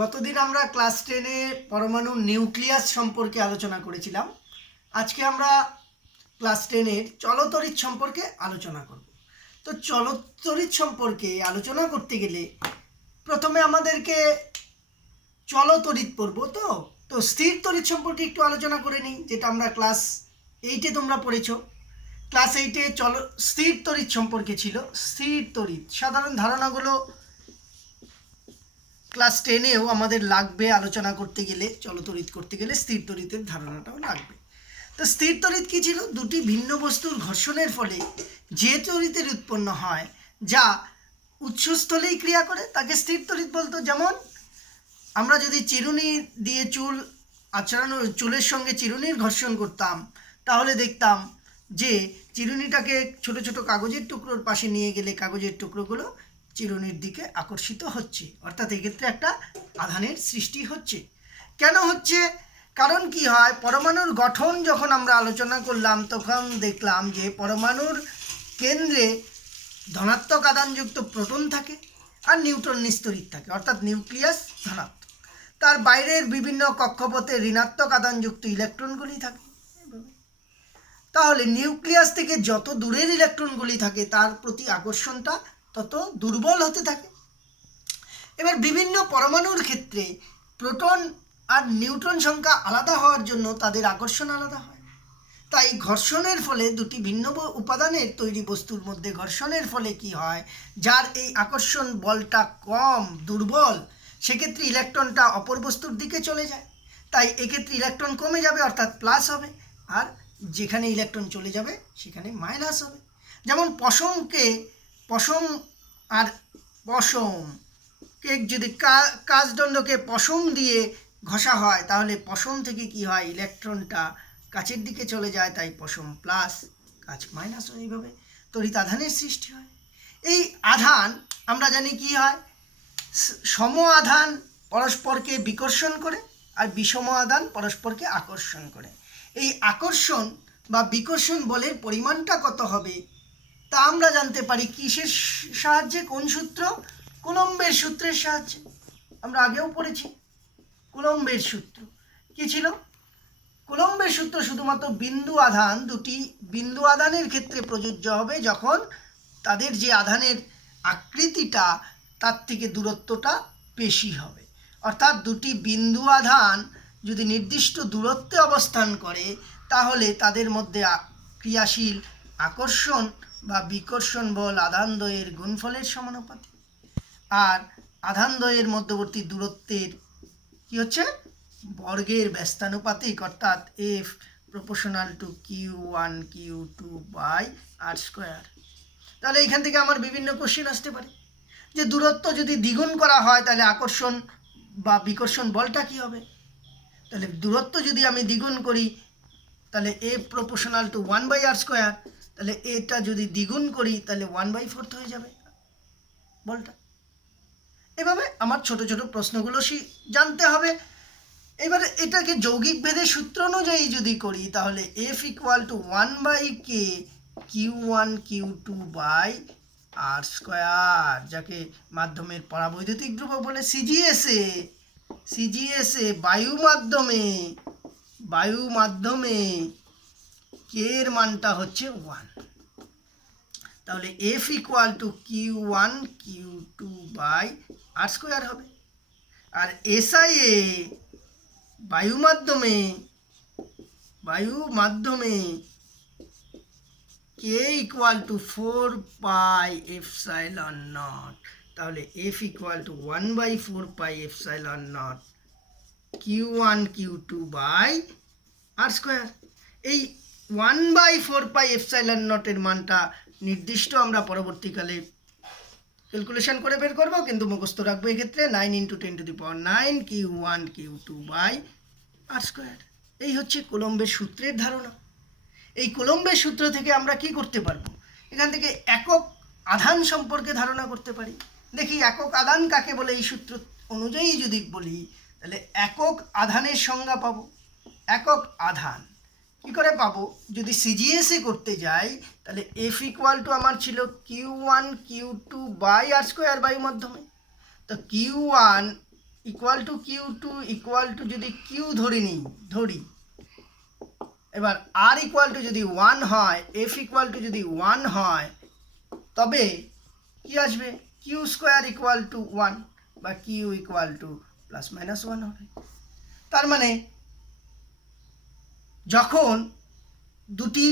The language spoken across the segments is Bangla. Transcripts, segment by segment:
গতদিন আমরা ক্লাস 10-এ পরমাণুর নিউক্লিয়াস সম্পর্কে আলোচনা করেছিলাম। আজকে আমরা ক্লাস 10-এর চলতড়িৎ সম্পর্কে আলোচনা করব। তো চলতড়িৎ সম্পর্কে আলোচনা করতে গেলে প্রথমে আমাদেরকে চলতড়িৎ পড়ব। তো স্থির তড়িৎ সম্পর্কে একটু আলোচনা করে নিই, যেটা আমরা ক্লাস 8-এ তোমরা পড়েছো। ক্লাস 8-এ স্থির তড়িৎ সম্পর্কে ছিল। স্থির তড়িৎ সাধারণ ধারণাগুলো ক্লাস 10-এও আমাদের লাগবে আলোচনা করতে গেলে, চলতড়িৎ করতে গেলে স্থির তড়িতের ধারণাটাও লাগবে। তো স্থির তড়িৎ কী ছিল? দুটি ভিন্ন বস্তুর ঘর্ষণের ফলে যে তড়িতের উৎপন্ন হয়, যা উৎসস্থলেই ক্রিয়া করে, তাকে স্থির তড়িৎ বলতো। যেমন আমরা যদি চিরুনি দিয়ে চুল আঁচড়ানো, চুলের সঙ্গে চিরুনির ঘর্ষণ করতাম, তাহলে দেখতাম যে চিরুনিটাকে ছোট ছোট কাগজের টুকরোর পাশে নিয়ে গেলে কাগজের টুকরোগুলো চিরুনির দিকে আকর্ষিত হচ্ছে, অর্থাৎ এক্ষেত্রে একটা আধানের সৃষ্টি হচ্ছে। কেন হচ্ছে? কারণ কি হয়, পরমাণুর গঠন যখন আমরা আলোচনা করলাম তখন দেখলাম যে পরমাণুর কেন্দ্রে ধনাত্মক আধানযুক্ত প্রোটন থাকে আর নিউট্রন নিস্তড়িত থাকে, অর্থাৎ নিউক্লিয়াস ধনাত্মক। তার বাইরের বিভিন্ন কক্ষপথে ঋণাত্মক আধানযুক্ত ইলেকট্রনগুলি থাকে। তাহলে নিউক্লিয়াস থেকে যত দূরের ইলেকট্রনগুলি থাকে তার প্রতি আকর্ষণটা তত দুর্বল হতে থাকে। এবার বিভিন্ন পরমাণুর ক্ষেত্রে প্রোটন আর নিউট্রন সংখ্যা আলাদা হওয়ার জন্য তাদের আকর্ষণ আলাদা হয়। তাই ঘর্ষণের ফলে দুটি ভিন্ন উপাদানের তৈরি বস্তুর মধ্যে ঘর্ষণের ফলে কি হয়, যার এই আকর্ষণ বলটা কম, দুর্বল, সেক্ষেত্রে ইলেকট্রনটা অপর বস্তুর দিকে চলে যায়। তাই এক্ষেত্রে ইলেকট্রন কমে যাবে, অর্থাৎ প্লাস হবে, আর যেখানে ইলেকট্রন চলে যাবে সেখানে মাইনাস হবে। যেমন পশম আর পশমকে যদি কাচদণ্ডকে পশম দিয়ে ঘষা হয়, তাহলে পশম থেকে কি হয়, ইলেকট্রনটা কাচের দিকে চলে যায়, তাই পশম প্লাস, কাচ মাইনাস। এইভাবে তড়িৎ আধানের সৃষ্টি হয়। এই আধান আমরা জানি কি হয়, সম আধান পরস্পরকে বিকর্ষণ করে আর বিষম আধান পরস্পরকে আকর্ষণ করে। এই আকর্ষণ বা বিকর্ষণ বলের পরিমাণটা কত হবে তা আমরা জানতে পারি কিসের সাহায্যে? কোন সূত্র? কুলম্বের সূত্রের সাহায্যে। আমরা আগেও পড়েছি কুলম্বের সূত্র। কি ছিল কুলম্বের সূত্র? শুধুমাত্র বিন্দু আধান, দুটি বিন্দু আধানের ক্ষেত্রে প্রযোজ্য হবে যখন তাদের যে আধানের আকৃতিটা তার থেকে দূরত্বটা বেশি হবে। অর্থাৎ দুটি বিন্দু আধান যদি নির্দিষ্ট দূরত্বে অবস্থান করে, তাহলে তাদের মধ্যে ক্রিয়াশীল আকর্ষণ বা বিকর্ষণ বল আধানদ্বয়ের গুণফলের সমানুপাতিক। আর আধানদ্বয়ের মধ্যবর্তী দূরত্বের কি হচ্ছে, বর্গের ব্যস্তানুপাতিক, অর্থাৎ F proportional to Q1 Q2 by R square. তাহলে এখান থেকে আমার বিভিন্ন কোশ্চেন আসতে পারে যে দূরত্ব যদি দ্বিগুণ করা হয় তাহলে আকর্ষণ বা বিকর্ষণ বলটা কি হবে। তাহলে দূরত্ব যদি আমি দ্বিগুণ করি তাহলে F proportional to 1 by R square, তাহলে এটা যদি দ্বিগুণ করি তাহলে 1/4 হয়ে যাবে বলটা। এভাবে আমার ছোট ছোট প্রশ্নগুলো জানতে হবে। এবারে এটাকে যৌগিক ভেদের সূত্র অনুযায়ী যদি করি, তাহলে F equal to 1/k Q1 Q2 by R square, যাকে মাধ্যমের পরাবৈদ্যুতিক ধ্রুবক বলে। সিজিএসে বায়ু মাধ্যমে কে এর মানটা হচ্ছে 1। তাহলে F equal to Q1 Q2 by R square হবে। আর এসআই এ বায়ু মাধ্যমে k equal to 4 pi epsilon naught. তাহলে F equal to 1/4 pi epsilon naught Q1 Q2 by R square. এই 1/4 পাই এপসাইলন নটের মানটা নির্দিষ্ট আমরা পরবর্তীকালে ক্যালকুলেশন করে বের করবো, কিন্তু মুখস্থ রাখবো এক্ষেত্রে 9 × 10⁹ Q1 Q2 by R square. এই হচ্ছে কুলম্বের সূত্রের ধারণা। এই কুলম্বের সূত্র থেকে আমরা কি করতে পারবো, এখান থেকে একক আধান সম্পর্কে ধারণা করতে পারি। দেখি একক আধান কাকে বলে। এই সূত্র অনুযায়ী যদি বলি তাহলে একক আধানের সংজ্ঞা পাবো। একক আধান কী করে পাবো? যদি সিজিএসে করতে যাই তাহলে এফ ইকুয়াল টু আমার ছিল Q1 Q2 by R square বায়ু মাধ্যমে। তো Q1 equal to Q two equal to যদি কিউ ধরি, এবার আর ইকুয়াল টু যদি 1 হয়, এফ ইকুয়াল টু যদি 1 হয়, তবে কি আসবে? কিউ স্কোয়ার ইকুয়াল টু 1 বা Q equal to plus minus 1 হবে। তার মানে যখন দুটি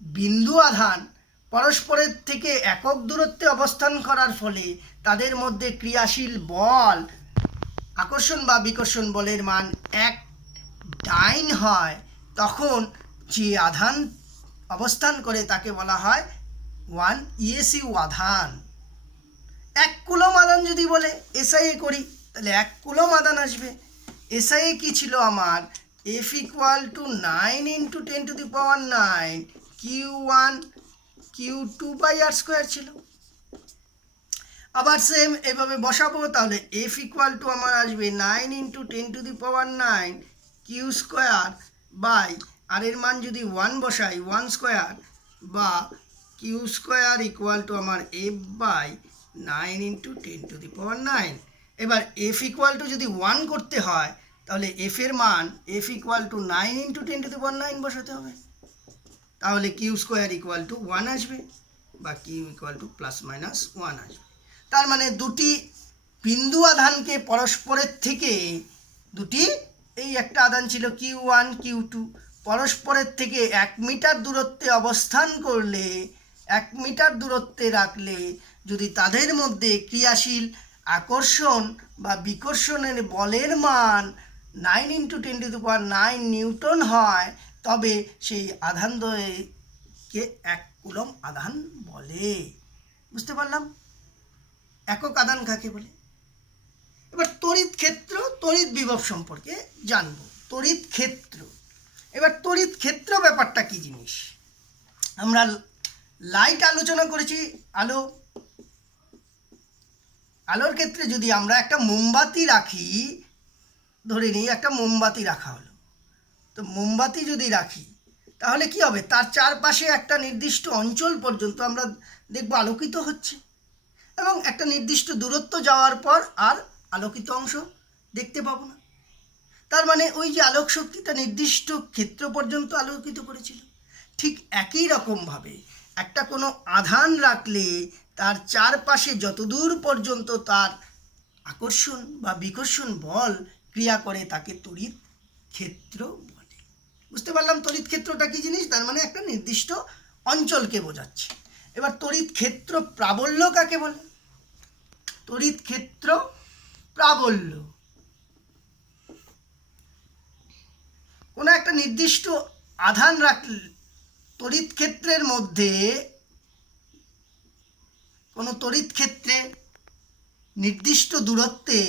বিন্দু আধান পরস্পরের থেকে একক দূরত্বে অবস্থান করার ফলে তাদের মধ্যে ক্রিয়াশীল বল, আকর্ষণ বা বিকর্ষণ বলের মান 1 ডাইন হয়, তখন যে আধান অবস্থান করে তাকে বলা হয় 1 ইএসইউ আধান। 1 কুলম আধান যদি বলে এসআইএ করি, তাহলে 1 কুলম আধান আসবে। এসআইএ কি ছিল আমার? F equal to 9 into 10⁹9 q one q two by R square ছিল। আবার সেম এভাবে বসাবো, তাহলে এফ ইকুয়াল টু আমার আসবে 9 ইন্টু 10⁹9 কিউ স্কোয়ার বাই আর এর মান যদি 1 বসাই 1 স্কোয়ার বা কিউ স্কোয়ার ইকুয়াল টু আমার এফ বাই 9 ইন্টু 10⁹9। এবার এফ ইকুয়াল টু যদি 1 করতে হয়, তাহলে এফ এর মান এফ ইকুয়াল টু 9 ইন্টু 10⁹9 বসাতে হবে, তাহলে কিউ স্কোয়ার ইকুয়াল টু 1 আসবে বা Q equal to plus minus 1 আসবে। তার মানে দুটি বিন্দু আধানকে পরস্পরের থেকে এই একটা আধান ছিল কিউ1 কিউ2, পরস্পরের থেকে 1 মিটার দূরত্বে অবস্থান করলে, 1 মিটার দূরত্বে রাখলে যদি তাদের মধ্যে ক্রিয়াশীল আকর্ষণ বা বিকর্ষণের বলের মান 9 ইন্টু 10⁹9 নিউটন হয়, তবে সেই আধান দ্বয়কে 1 কুলম আধান বলে। বুঝতে পারলাম একক আধান কাকে বলে। এবার তড়িৎ ক্ষেত্র, তড়িৎ বিভব সম্পর্কে জানব। তড়িৎ ক্ষেত্র, এবার তড়িৎ ক্ষেত্র ব্যাপারটা কি জিনিস? আমরা লাইট আলোচনা করেছি। আলোর ক্ষেত্রে যদি আমরা একটা মোমবাতি রাখি, ধরে নিই একটা মোমবাতি রাখা হলো, তো মোমবাতি যদি রাখি তাহলে কি হবে? তার চারপাশে একটা নির্দিষ্ট অঞ্চল পর্যন্ত আমরা দেখব আলোকিত হচ্ছে, এবং একটা নির্দিষ্ট দূরত্ব যাওয়ার পর আর আলোকিত অংশ দেখতে পাবো না। তার মানে ওই যে আলোক শক্তিটা নির্দিষ্ট ক্ষেত্র পর্যন্ত আলোকিত করেছিল, ঠিক একই রকমভাবে একটা কোনো আধান রাখলে তার চারপাশে যতদূর পর্যন্ত তার আকর্ষণ বা বিকর্ষণ বল ক্রিয়া করে তাকে তড়িৎ ক্ষেত্র বলে। বুঝতে পারলাম তড়িৎ ক্ষেত্রটা কি জিনিস? তার মানে একটা নির্দিষ্ট অঞ্চলকে বোঝাচ্ছে। এবার তড়িৎ ক্ষেত্র প্রাবল্য কাকে বলে? তড়িৎ ক্ষেত্র প্রাবল্য কোনো একটা নির্দিষ্ট আধান রাখলে তড়িৎ ক্ষেত্রের মধ্যে, কোনো তড়িৎ ক্ষেত্রে নির্দিষ্ট দূরত্বে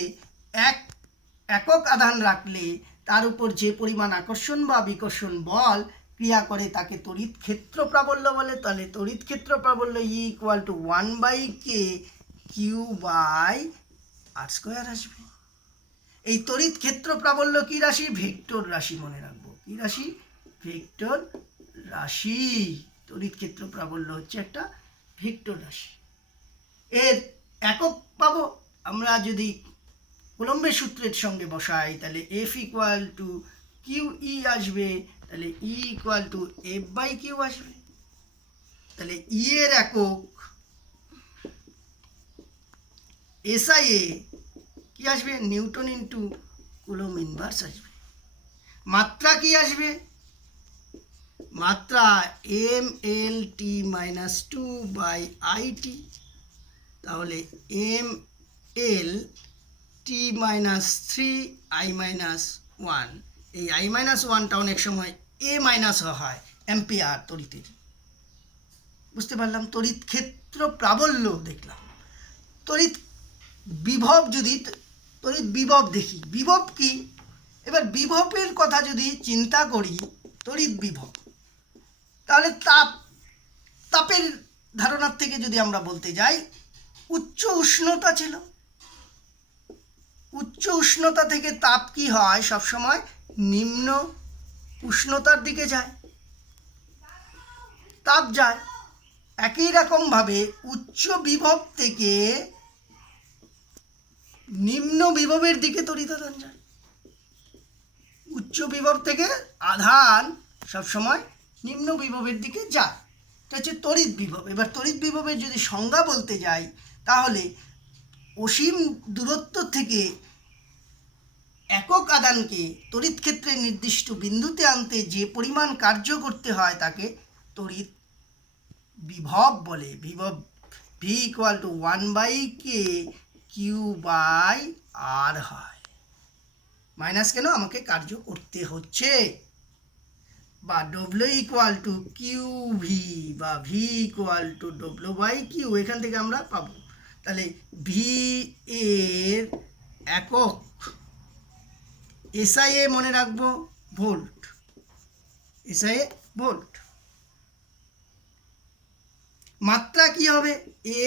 একক আধান রাখলে তার উপর যে পরিমাণ আকর্ষণ বা বিকর্ষণ বল ক্রিয়া করে তাকে তড়িৎ ক্ষেত্র প্রাবল্য বলে। তাহলে তড়িৎ ক্ষেত্র প্রাবল্য E equal to 1/k q by R square আসবে। এই তড়িৎ ক্ষেত্র প্রাবল্য কি রাশি? ভেক্টর রাশি, মনে রাখবো। কি রাশি? ভেক্টর রাশি। তড়িৎ ক্ষেত্র প্রাবল্য হচ্ছে একটা ভেক্টর রাশি। এর একক পাবো আমরা যদি কুলম্বের সূত্রের সঙ্গে বসাই, তাহলে F equal to Q E আসবে, তাহলে E equal to F by Q আসবে। তাহলে ই এর একক এসআইএ কি আসবে? নিউটন ইন্টু কুলম ইনভার্স আসবে। মাত্রা কি আসবে? মাত্রা এম এল টি মাইনাস 2/IT। তাহলে এম এল টি মাইনাস 3I-1, এই I-1টা অনেক সময় এ মাইনাস হয় অ্যাম্পিয়ার তড়িতের। বুঝতে পারলাম তড়িৎ ক্ষেত্র প্রাবল্য দেখলাম। তড়িৎ বিভব, যদি তড়িৎ বিভব দেখি, বিভব কি? এবার বিভবের কথা যদি চিন্তা করি, তড়িৎ বিভব, তাহলে তাপের ধারণার থেকে যদি আমরা বলতে যাই, উচ্চ উষ্ণতা ছিল, উচ্চ উষ্ণতা থেকে তাপ কি হয়? সবসময় নিম্ন উষ্ণতার দিকে যায়, তাপ যায়। একই রকমভাবে উচ্চ বিভব থেকে নিম্ন বিভবের দিকে তড়িৎ আধান যায়। উচ্চ বিভব থেকে আধান সবসময় নিম্ন বিভবের দিকে যায়, এটা হচ্ছে তড়িৎ বিভব। এবার তড়িৎ বিভবের যদি সংজ্ঞা বলতে যাই তাহলে অসীম দূরত্ব থেকে একক আধানকে তড়িৎ ক্ষেত্রের নির্দিষ্ট বিন্দুতে আনতে যে পরিমাণ কার্য করতে হয় তাকে তড়িৎ বিভব বলে। বিভব V equal to 1/k Q/R হয়। মাইনাস কেন, আমাকে কার্য করতে হচ্ছে। বা W equal to Q V বা ভি ইকুয়াল টু W/Q, এখান থেকে আমরা পাবো। তাহলে ভি এর একক SI এ মনে রাখবো ভোল্ট, SI এ ভোল্ট। মাত্রা কি হবে,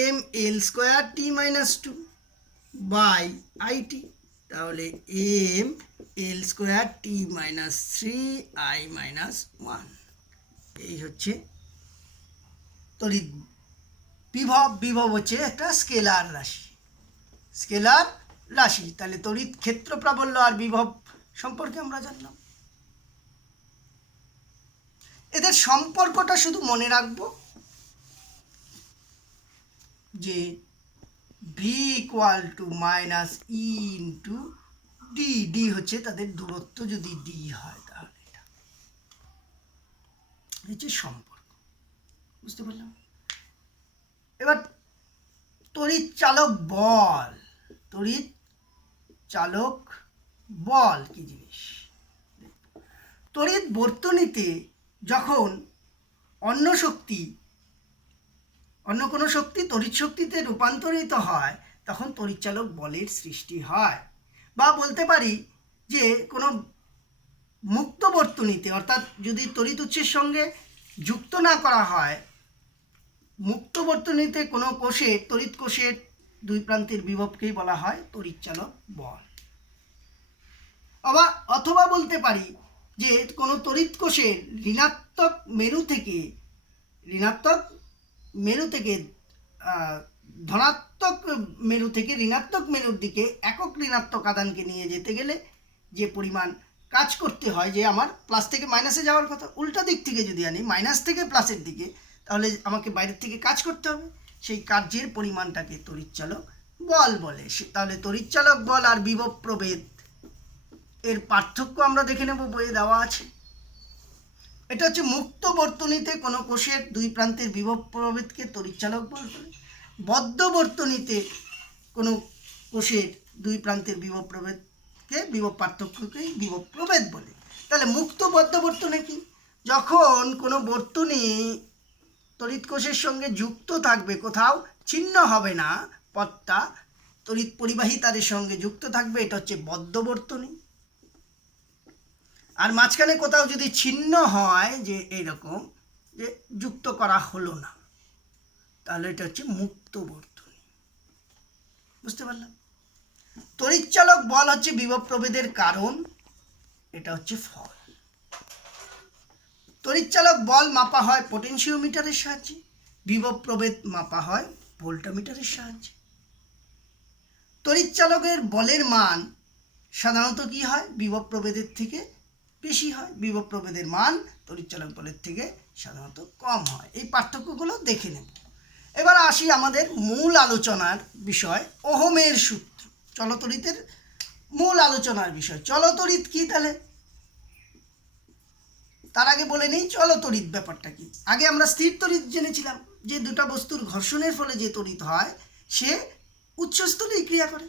mL²T-2/IT, তাহলে mL²T-3I-1, এই হচ্ছে তড়িৎ বিভব। বিভব হচ্ছে একটা স্কেলার রাশি, স্কেলার রাশি। তাহলে তড়িৎ ক্ষেত্র প্রাবল্য আর বিভব সম্পর্কে আমরা জানলাম। এদের সম্পর্কটা শুধু মনে রাখবো যে V equal two minus E into D, D হচ্ছে তাদের দূরত্ব, যদি ডি হয় তাহলে এটা হচ্ছে সম্পর্ক। বুঝতে পারলাম? এবার তড়িৎ চালক বল, তড়িৎ চালক বল কি জিনিস? তড়িৎ বর্তনীতে যখন অন্য কোনো শক্তি তড়িৎ শক্তিতে রূপান্তরিত হয় তখন তড়িৎচালক বলের সৃষ্টি হয়। বা বলতে পারি যে কোনো মুক্ত বর্তনীতে, অর্থাৎ যদি তড়িৎ উৎসের সঙ্গে যুক্ত না করা হয়, মুক্ত বর্তনীতে কোনো কোষের, তড়িৎ কোষের দুই প্রান্তের বিভবকেই বলা হয় তড়িৎচালক বল। অথবা বলতে পারি যে কোনো তড়িৎ কোষের ঋণাত্মক মেরু থেকে ধনাত্মক মেরু থেকে ঋণাত্মক মেরুর দিকে একক ঋণাত্মক আধানকে নিয়ে যেতে গেলে যে পরিমাণ কাজ করতে হয়, যে আমার প্লাস থেকে মাইনাসে যাওয়ার কথা, উল্টা দিক থেকে যদি আনি মাইনাস থেকে প্লাসের দিকে, তাহলে আমাকে বাইরের থেকে কাজ করতে হবে, সেই কার্যের পরিমাণটাকে তড়িৎচালক বল বলে। তাহলে তড়িৎচালক বল আর বিভব প্রভেদ এর পার্থক্য আমরা দেখে নেব, বইয়ে দেওয়া আছে। এটা হচ্ছে মুক্ত বর্তনীতে কোনো কোষের দুই প্রান্তের বিভব প্রভেদকে তড়িৎচালক বল বলে। বদ্ধ বর্তনীতে কোনো কোষের দুই প্রান্তের বিভব প্রভেদকে, বিভব পার্থক্যকেই বিভব প্রভেদ বলে। তাহলে মুক্ত বদ্ধ বর্তনী কি? যখন কোনো বর্তনী তড়িৎ কোষের সঙ্গে যুক্ত থাকবে, কোথাও ছিন্ন হবে না, পথটা তড়িৎ পরিবাহী তারের সঙ্গে যুক্ত থাকবে, এটা হচ্ছে বদ্ধ বর্তনী। আর মাঝখানে কোথাও যদি ছিন্ন হয়, যে এইরকম যে যুক্ত করা হলো না, তাহলে এটা হচ্ছে মুক্ত বর্তনী। বুঝতে পারলাম? তড়িৎচালক বল হচ্ছে বিভব প্রভেদের কারণ, এটা হচ্ছে ফল। তড়িৎচালক বল মাপা হয় পোটেনশিওমিটারের সাহায্যে, বিভব প্রভেদ মাপা হয় ভোল্টমিটারের সাহায্যে। তড়িৎচালকের বলের মান সাধারণত কি হয়, বিভব প্রভেদের থেকে বেশি হয়, বিভব প্রভেদের মান তড়িৎচালক বলের থেকে সাধারণত কম হয়। এই পার্থক্যগুলো দেখে নেব। এবার আসি আমাদের মূল আলোচনার বিষয়, ওহমের সূত্র। চলতড়িতের মূল আলোচনার বিষয় চলতড়িৎ কি? তাহলে তার আগে বলে নেই চলতড়িৎ ব্যাপারটা কি। আগে আমরা স্থির তড়িৎ জেনেছিলাম, যে দুটা বস্তুর ঘর্ষণের ফলে যে তড়িৎ হয় সে উৎসস্থলেই ক্রিয়া করে,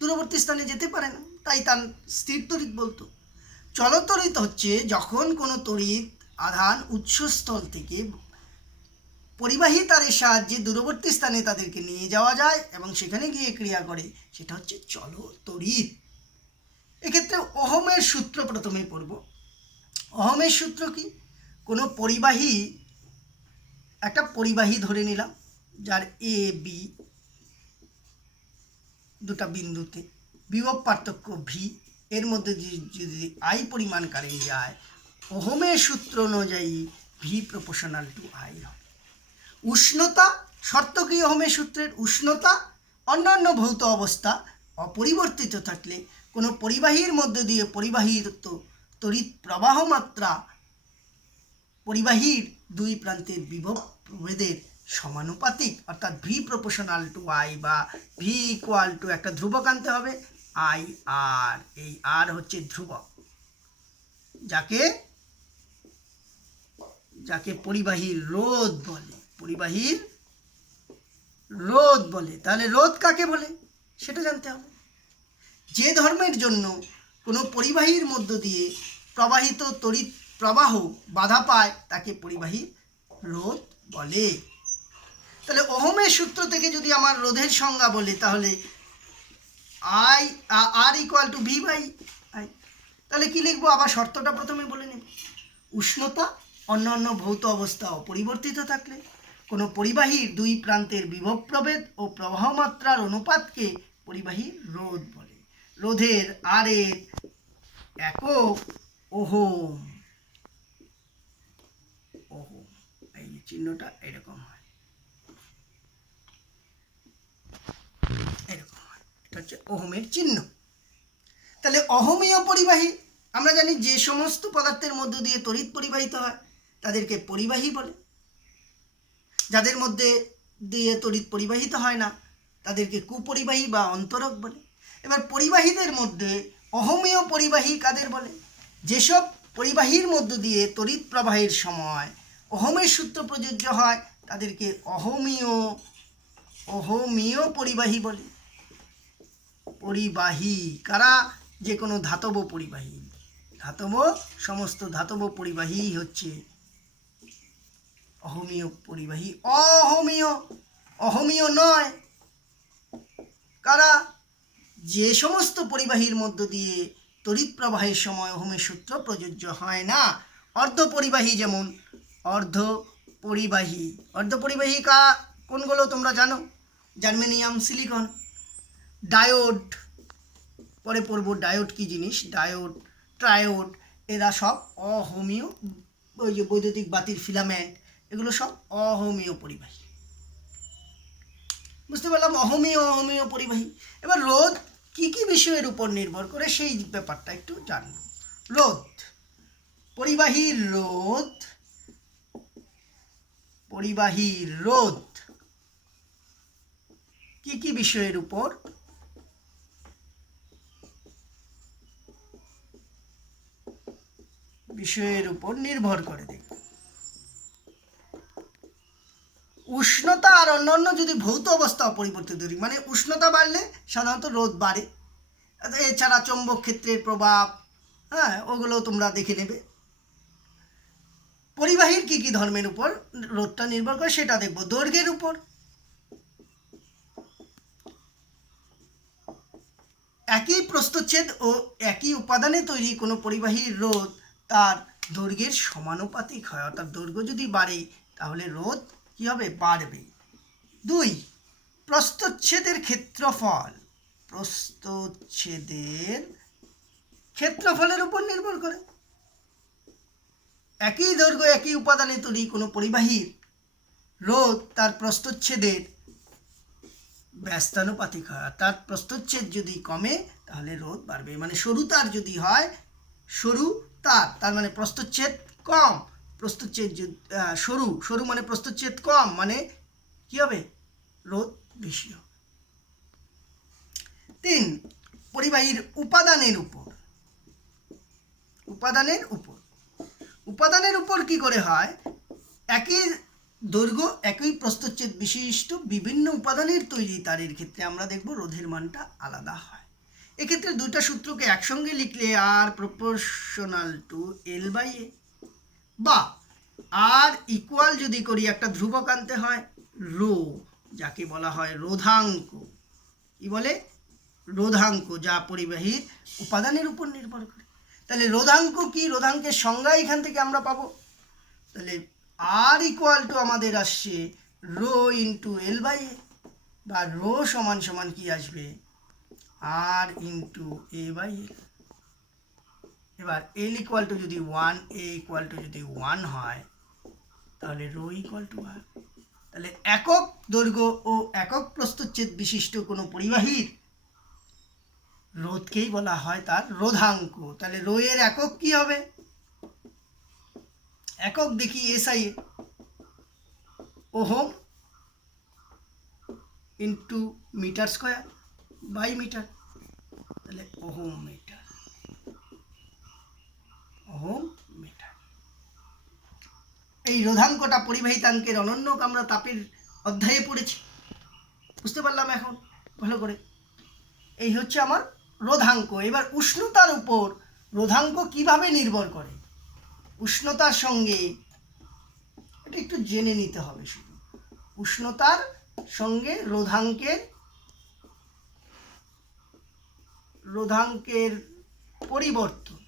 দূরবর্তী স্থানে যেতে পারে না, তাই তার স্থির তড়িৎ বলতো। চলতড়িৎ হচ্ছে যখন কোনো তড়িৎ আধান উৎসস্থল থেকে পরিবাহী তারের সাহায্যে দূরবর্তী স্থানে তাদেরকে নিয়ে যাওয়া যায় এবং সেখানে গিয়ে ক্রিয়া করে, সেটা হচ্ছে চলতড়িৎ। এক্ষেত্রে ওহমের সূত্র প্রথমে পড়ব। ওহমের সূত্র কি? কোনো পরিবাহী, একটা পরিবাহী ধরে নিলাম যার এ বি দুটা বিন্দুতে বিভব পার্থক্য ভি, এর মধ্যে যদি আই পরিমাণ কারেন্ট যায়, ওহমের সূত্র অনুযায়ী ভি প্রপোর্শনাল টু আই হবে। উষ্ণতা শর্ত কি ওহমের সূত্রের? উষ্ণতা অন্যান্য ভৌত অবস্থা অপরিবর্তিত থাকলে কোনো পরিবাহীর মধ্য দিয়ে পরিবাহিত তড়িৎ প্রবাহ মাত্রা পরিবাহীর দুই প্রান্তের বিভব প্রভেদের সমানুপাতিক, অর্থাৎ ভি প্রপোর্শনাল টু আই বা ভি ইকুয়াল টু একটা ধ্রুবক আনতে হবে আই আর। এই আর হচ্ছে ধ্রুবক, যাকে যাকে পরিবাহীর রোধ বলে, পরিবাহীর রোধ বলে। তাহলে রোধ কাকে বলে সেটা জানতে হবে। যে ধর্মের জন্য কোনো পরিবাহীর মধ্য দিয়ে প্রবাহিত তড়িৎ প্রবাহ বাধা পায় তাকে পরিবাহীর রোধ বলে। তাহলে ওহমের সূত্র থেকে যদি আমার রোধের সংজ্ঞা বলে, তাহলে I R equal to V by I. তাহলে কি লিখবো? আবার শর্তটা প্রথমে বলে নেব। উষ্ণতা অন্যান্য ভৌত অবস্থা অপরিবর্তিত থাকলে কোনো পরিবাহীর দুই প্রান্তের বিভব প্রভেদ ও প্রবাহ মাত্রার অনুপাতকে পরিবাহীর রোধ বলে। রোধের আর এর একক ওহম। ওহম, এই চিহ্নটা এরকম হয়, এরকম হয়, এটা হচ্ছে ওহমের চিহ্ন। তাহলে অহমীয় পরিবাহী, আমরা জানি যে সমস্ত পদার্থের মধ্য দিয়ে তড়িৎ পরিবাহিত হয় তাদেরকে পরিবাহী বলে। যাদের মধ্যে দিয়ে তড়িৎ পরিবাহিত হয় না তাদেরকে কুপরিবাহী বা অন্তরক বলে। এবার পরিবাহীদের মধ্যে অহমীয় পরিবাহী কাদের বলে? যেসব পরিবাহীর মধ্য দিয়ে তড়িৎ প্রবাহের সময় ওহমের সূত্র প্রযোজ্য হয় তাদেরকে অহমীয় পরিবাহী বলে। পরিবাহী কারা? যে কোনো ধাতব পরিবাহী, সমস্ত ধাতব পরিবাহী হচ্ছে অহমীয় পরিবাহী। অহমীয় নয় কারা? যে সমস্ত পরিবাহীর মধ্য দিয়ে তড়িৎ প্রবাহের সময় ওহমের সূত্র প্রযোজ্য হয় না। অর্ধপরিবাহী, যেমন অর্ধপরিবাহী কোনগুলো তোমরা জানো? Germanium, silicon. ডায়োড, পরে পড়ব ডায়োড কি জিনিস, ডায়োড, ট্রায়োড, এরা সব অহমীয়। ওই যে বৈদ্যুতিক বাতির ফিলামেন্ট, এগুলো সব অহমীয় পরিবাহী। বুঝতে পারলাম অহমীয় পরিবাহী। এবার রোধ কি কি বিষয়ের উপর নির্ভর করে সেই ব্যাপারটা একটু জানব। রোধ, পরিবাহীর রোধ কি কি বিষয়ের উপর? নির্ভর করে। দেখুন, উষ্ণতা আর অন্যান্য যদি ভৌত অবস্থা অপরিবর্তিত, মানে উষ্ণতা বাড়লে সাধারণত রোধ বাড়ে। এছাড়া চৌম্বক ক্ষেত্রের প্রভাব, হ্যাঁ, ওগুলো তোমরা দেখে নেবে। পরিবাহীর কি কি ধর্মের উপর রোধটা নির্ভর করে সেটা দেখব। দৈর্ঘ্যের উপর, একই প্রস্থচ্ছেদ ও একই উপাদানে তৈরি কোনো পরিবাহীর রোধ তার দৈর্ঘ্যের সমানুপাতিক হয়, অর্থাৎ দৈর্ঘ্য যদি বাড়ে তাহলে রোধ কি হবে? বাড়বে। 2, প্রস্থচ্ছেদের ক্ষেত্রফলের উপর নির্ভর করে। একই দৈর্ঘ্য একই উপাদানে তৈরি কোনো পরিবাহীর রোধ তার প্রস্থচ্ছেদের ব্যস্তানুপাতিক হয়, তার প্রস্থচ্ছেদ যদি কমে তাহলে রোধ বাড়বে। মানে সরু তার যদি হয়, তার মানে প্রস্থচ্ছেদ কম, সরু মানে প্রস্থচ্ছেদ কম, মানে কি হবে? রোধ বেশি হবে। 3, পরিবাহীর উপাদানের উপর কি করে হয়? একই দৈর্ঘ্য একই প্রস্থচ্ছেদ বিশিষ্ট বিভিন্ন উপাদানের তৈরি তারের ক্ষেত্রে আমরা দেখব রোধের মানটা আলাদা হয়। এক্ষেত্রে দুইটা সূত্রকে একসঙ্গে লিখলে আর প্রপোর্শনাল টু এল বাই এ, বা আর ইকুয়াল যদি করি একটা ধ্রুবক আনতে হয় রো, যাকে বলা হয় রোধাঙ্ক। কি বলে? রোধাঙ্ক, যা পরিবাহীর উপাদানের উপর নির্ভর করে। তাহলে রোধাঙ্ক কি? রোধাঙ্কের সংজ্ঞা এখান থেকে আমরা পাবো। তাহলে আর ইকুয়াল টু আমাদের আসছে রো ইন্টু এল বাই এ, বা রো সমান সমান কি আসবে? আর ইন্টু এ বাই এল। এবার এল ইকুয়াল টু যদি 1, এ ইকুয়াল টু যদি 1 হয় তাহলে রো ইকুয়াল টু আর। তাহলে একক দৈর্ঘ্য ও একক প্রস্থচ্ছেদ বিশিষ্ট কোনো পরিবাহীর রোধকেই বলা হয় তার রোধাঙ্ক। তাহলে রো এর একক কি হবে? একক দেখি এসআই এ ohm into metre square by metre. তাহলে ওহম মিটার, ওহম মিটার। এই রোধাঙ্কটা পরিবাহিতাঙ্কের অনন্যক আমরা তাপের অধ্যায়ে পড়েছি, বুঝতে পারলাম এখন ভালো করে। এই হচ্ছে আমার রোধাঙ্ক। এবার উষ্ণতার উপর রোধাঙ্ক কিভাবে নির্ভর করে? উষ্ণতার সঙ্গে এটা একটু জেনে নিতে হবে শুধু। উষ্ণতার সঙ্গে রোধাঙ্কের পরিবর্তন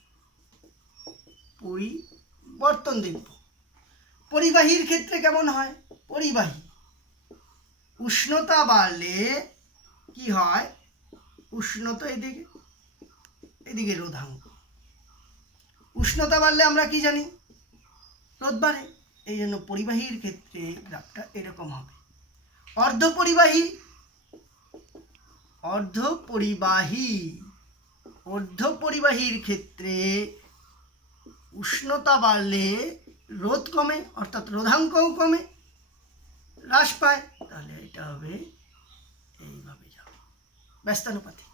দেখব। পরিবাহীর ক্ষেত্রে কেমন হয়? পরিবাহী উষ্ণতা বাড়লে কি হয়? উষ্ণতা এদিকে রোধাঙ্ক। উষ্ণতা বাড়লে আমরা কি জানি? রোধ বাড়ে। এই জন্য পরিবাহীর ক্ষেত্রে গ্রাফটা এরকম হবে। অর্ধপরিবাহীর ক্ষেত্রে উষ্ণতা বাড়লে রোধ কমে, অর্থাৎ রোধাঙ্কও কমে, হ্রাস পায়। তাহলে এটা হবে এইভাবে যাবে, ব্যস্তানুপাতি।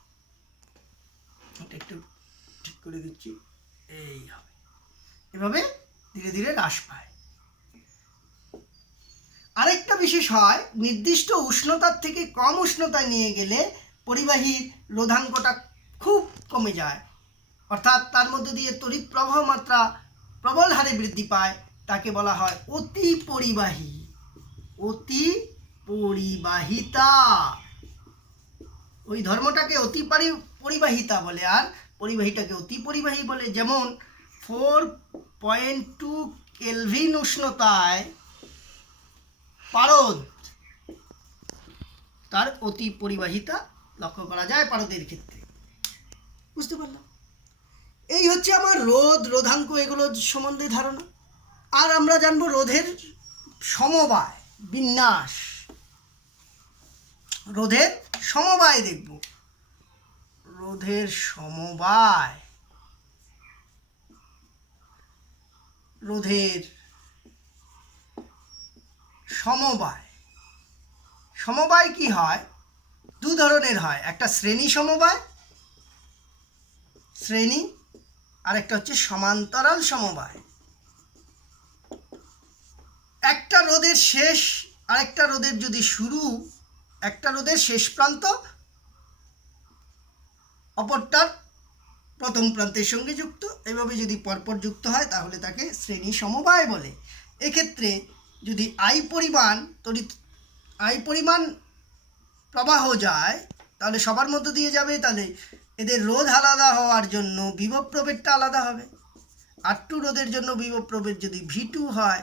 এটা একটু ঠিক করে দিচ্ছি, এই হবে, এভাবে ধীরে ধীরে হ্রাস পায়। আরেকটা বিশেষ হয়, নির্দিষ্ট উষ্ণতার থেকে কম উষ্ণতায় নিয়ে গেলে পরিবাহীর রোধাঙ্কটা খুব কমে যায়, অর্থাৎ তার মধ্যে দিয়ে তড়িৎ প্রবাহ মাত্রা প্রবল হারে বৃদ্ধি পায়। তাকে বলা হয় অতি পরিবাহী, অতি পরিবাহিতা। ওই ধর্মটাকে অতি পরিবাহিতা বলে, আর পরিবাহীটাকে অতি পরিবাহী বলে। যেমন 4.2 কেলভিন উষ্ণতায় পারদ, তার অতি পরিবাহিতা লক্ষ্য করা যায় পারদের ক্ষেত্রে, বুঝতে পারলাম। এই হচ্ছে আমার রোধ, রোধাঙ্ক, এগুলো সম্বন্ধে ধারণা। আর আমরা জানবো রোধের সমবায় বিন্যাস। রোধের সমবায় দেখব। রোধের সমবায়, রোধের সমবায়। সমবায় কি হয়? দু ধরনের হয়। একটা শ্রেণী সমবায়, শ্রেণী, আর একটা হচ্ছে সমান্তরাল সমবায়। একটা রোধের শেষ আরেকটা রোধের যদি শুরু, একটা রোধের শেষ প্রান্ত অপরটার প্রথম প্রান্তের সঙ্গে যুক্ত, এভাবে যদি পরপর যুক্ত হয় তাহলে তাকে শ্রেণী সমবায় বলে। এক্ষেত্রে যদি আই পরিমাণ প্রবাহ যায় তাহলে সবার মধ্য দিয়ে যাবে, তাহলে এদের রোধ আলাদা হওয়ার জন্য বিভব প্রভেদটা আলাদা হবে। R2 রোধের জন্য বিভব প্রভেদ যদি V2 হয়,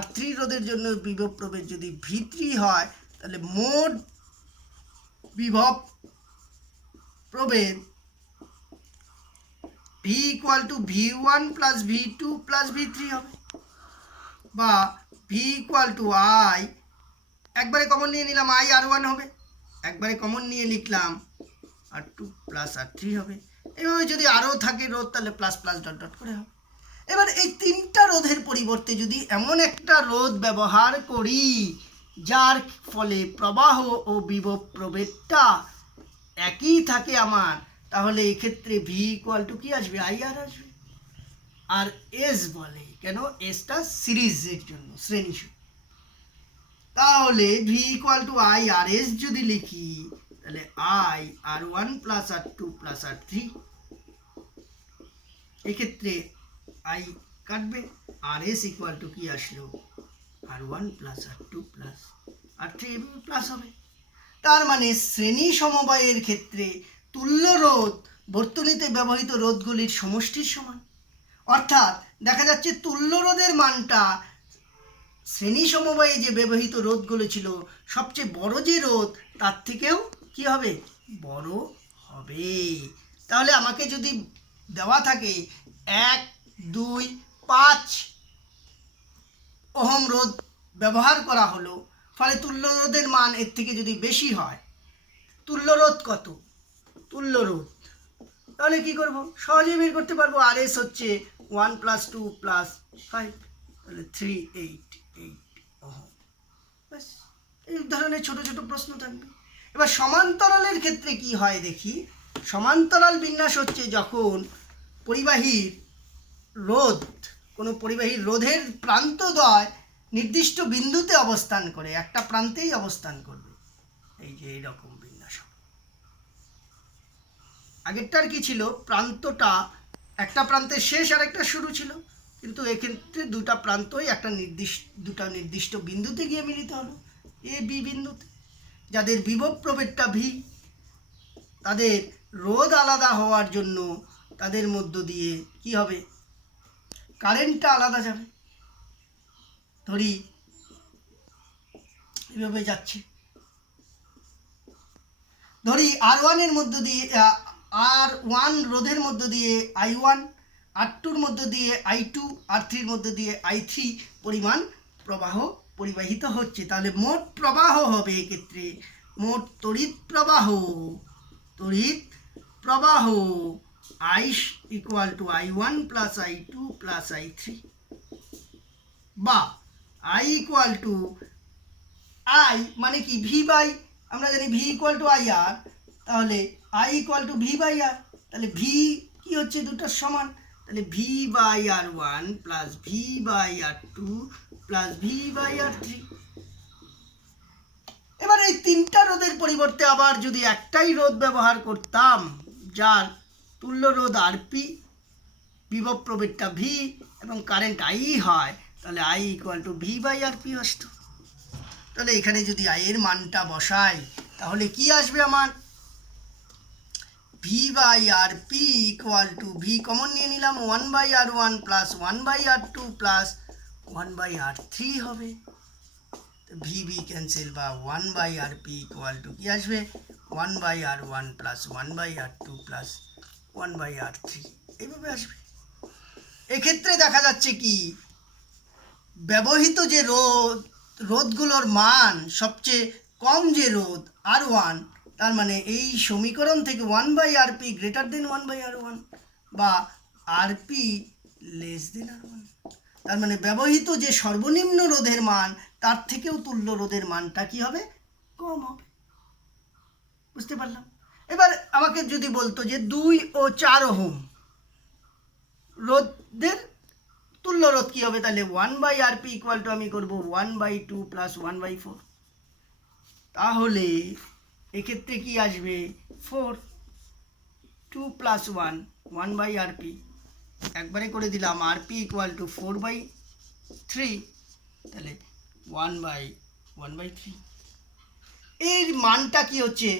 R3 রোধের জন্য বিভব প্রভেদ যদি V3 হয়, তাহলে মোট বিভব প্রভেদ V = V1 + V2 + V3 হবে, বা V = I, একবারে কমন নিয়ে নিলাম I R1 হবে, একবারে কমন নিয়ে লিখলাম R2 + R3 হবে। এভাবে যদি আরও থাকে রোধ তাহলে প্লাস প্লাস ডট ডট করে হবে। এবার এই তিনটা রোধের পরিবর্তে যদি এমন একটা রোধ ব্যবহার করি যার ফলে প্রবাহ ও বিভব প্রভেদটা একই থাকে আমার, তাহলে এক্ষেত্রে V = কি আসবে? IR আসবে। আর S বলে কেন? এসটা সিরিজের জন্য, শ্রেণী। তাহলে V = IRS যদি লিখি তাহলে I R1 + R2 + R3, এক্ষেত্রে I কাটবে, RS = কি আসলো? R1 + R2 + R3 প্লাস হবে। তার মানে শ্রেণী সমবায়ের ক্ষেত্রে তুল্য রোধ বর্তনীতে ব্যবহৃত রোধগুলির সমষ্টির সমান। অর্থাৎ দেখা যাচ্ছে তুল্য রোধের মানটা শ্রেণী সমবায়ে যে ব্যবহৃত রোধগুলো ছিল সবচেয়ে বড় যে রোধ তার থেকেও কি হবে? বড় হবে। তাহলে আমাকে যদি দেওয়া থাকে 1, 2, 5 ওহম রোধ ব্যবহার করা হলো, ফলে তুল্য রোধের মান এর থেকে যদি বেশি হয়, তুল্য রোধ কত? তুল্য রোধ তাহলে কি করব, সহজেই বের করতে পারবো। আর এস হচ্ছে 1 + 2 + 5, তাহলে 388 ওহম। ব্যাস, এই ধরনের ছোট ছোট প্রশ্ন থাকবে। এবার সমান্তরালের ক্ষেত্রে কি হয় দেখি। সমান্তরাল বিন্যাস হচ্ছে যখন পরিবাহীর রোধ, কোনো পরিবাহীর রোধের প্রান্তদ্বয় নির্দিষ্ট বিন্দুতে অবস্থান করে, একটা প্রান্তেই অবস্থান করবে, এই যে এইরকম বিন্যাস। আগেরটার কি ছিল, প্রান্তটা একটা প্রান্তের শেষ আর একটা শুরু ছিল, কিন্তু এক্ষেত্রে দুটা প্রান্তই দুটা নির্দিষ্ট বিন্দুতে গিয়ে মিলিত হলো, এ বি বিন্দুতে। যাদের বিভব প্রভেদটা ভি, তাদের রোধ আলাদা হওয়ার জন্য তাদের মধ্য দিয়ে কি হবে, কারেন্টটা আলাদা যাবে। ধরি এভাবে যাচ্ছে, ধরি R1 এর মধ্য দিয়ে, R1 রোধের মধ্য দিয়ে I1, R2 এর মধ্য দিয়ে I2, R3 এর মধ্য দিয়ে I3 পরিমাণ প্রবাহ পরিবাহিত হচ্ছে। তাহলে মোট প্রবাহ হবে এক্ষেত্রে, মোট তড়িৎ প্রবাহ I = I1 + I2 + I3, বা I মানে কি, V বাই, আমরা জানি V = IR, তাহলে I = V/R, তাহলে V কি হচ্ছে, দুটোর সমান, তাহলে V/R1 + V/R2 + V/R3। এবার এই তিনটা রোধের পরিবর্তে আবার যদি একটাই রোধ ব্যবহার করতাম, যার তুল্য রোধ RP, বিভব প্রভেদটা V এবং কারেন্ট I হয়, তাহলে I = V/RP আসতো। তাহলে এখানে যদি I এর মানটা বসাই, তাহলে কি আসবে আমার, V/RP = V কমন নিয়ে নিলাম, 1/R1 + 1/R2 + 1/R3 হবে। VB ক্যান্সেল, বা 1/RP = কি আসবে, 1/R1 + 1/R2 + 1/R3, এইভাবে আসবে। এক্ষেত্রে দেখা যাচ্ছে কি, ব্যবহৃত যে রোধগুলোর মান সবচেয়ে কম যে রোধ R1, তার মানে এই সমীকরণ থেকে 1/RP > 1/R1 বা RP R1, তার মানে ব্যবহৃত যে সর্বনিম্ন রোধের মান, তার থেকেও তুল্য রোধের মানটা কি হবে, কম হবে। বুঝতে পারলাম। এবার আমাকে যদি বলতো যে 2 ও 4 ওহম রোধের তুল্য রোধ কি হবে, তাহলে 1/RP = আমি করব 1/2 + 1/4, তাহলে এক্ষেত্রে কি আসবে, 4, 2 + 1 1/RP, একবারে করে দিলাম, RP = 4/3, তাহলে 1/3। এর মানটা কি হচ্ছে,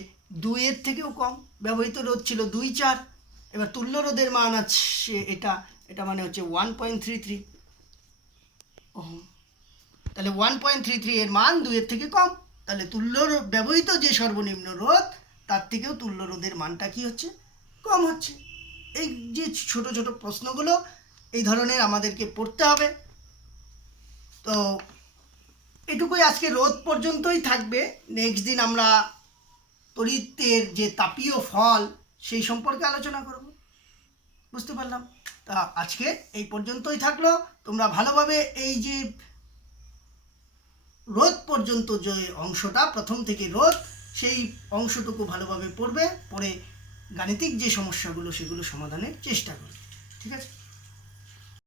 2 এর থেকেও কম। ব্যবহৃত রোধ ছিল 2, 4, এবার তুল্য রোধের মান আছে এটা মানে হচ্ছে 1.33 ওহম। তাহলে 1.33 এর মান 2 এর থেকে কম, তাহলে ব্যবহৃত যে সর্বনিম্ন রোধ, তার থেকেও তুল্য রোধের মানটা কি হচ্ছে, কম হচ্ছে। এই যে ছোট ছোট প্রশ্নগুলো এই ধরনের আমাদেরকে পড়তে হবে। তো এটুকুই আজকে রোধ পর্যন্তই থাকবে। নেক্সট দিন আমরা তড়িতের যে তাপীয় ফল সেই সম্পর্কে আলোচনা করব। বুঝতে পারলাম। তা আজকে এই পর্যন্তই থাকলো। তোমরা ভালোভাবে এই যে রোধ পর্যন্ত যে অংশটা, প্রথম থেকে রোধ, সেই অংশটুকু ভালোভাবে পড়বে, পড়ে গাণিতিক যে সমস্যাগুলো সেগুলো সমাধানের চেষ্টা করবে। ঠিক আছে।